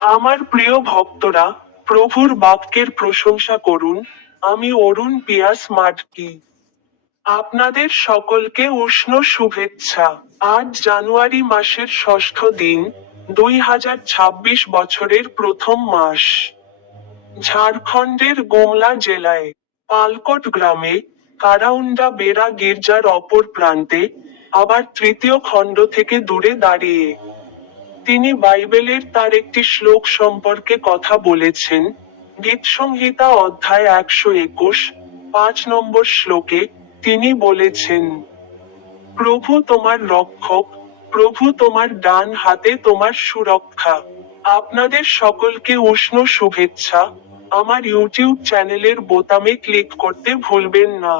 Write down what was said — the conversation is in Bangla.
আমার প্রিয় ভক্তরা, প্রভুর বাক্যের প্রশংসা করুন। আমি অরুণ পিয়াস মাটকি। আপনাদের সকলকে উষ্ণ শুভেচ্ছা। আজ জানুয়ারি মাসের ষষ্ঠ দিন, 2026 বছরের প্রথম মাস। ঝাড়খণ্ডের গুমলা জেলায় পালকট গ্রামে কারাউন্ডা বেড়া গির্জার অপর প্রান্তে, আবার তৃতীয় খণ্ড থেকে দূরে দাঁড়িয়ে তিনি বাইবেলের তার একটি শ্লোক সম্পর্কে কথা বলেছেন। গীতসংহিতা অধ্যায় 121, 5 নম্বর শ্লোকে তিনি বলেছেন, প্রভু তোমার রক্ষক, প্রভু তোমার ডান হাতে তোমার সুরক্ষা। আপনাদের সকলকে উষ্ণ শুভেচ্ছা। আমার ইউটিউব চ্যানেলের বোতামে ক্লিক করতে ভুলবেন না।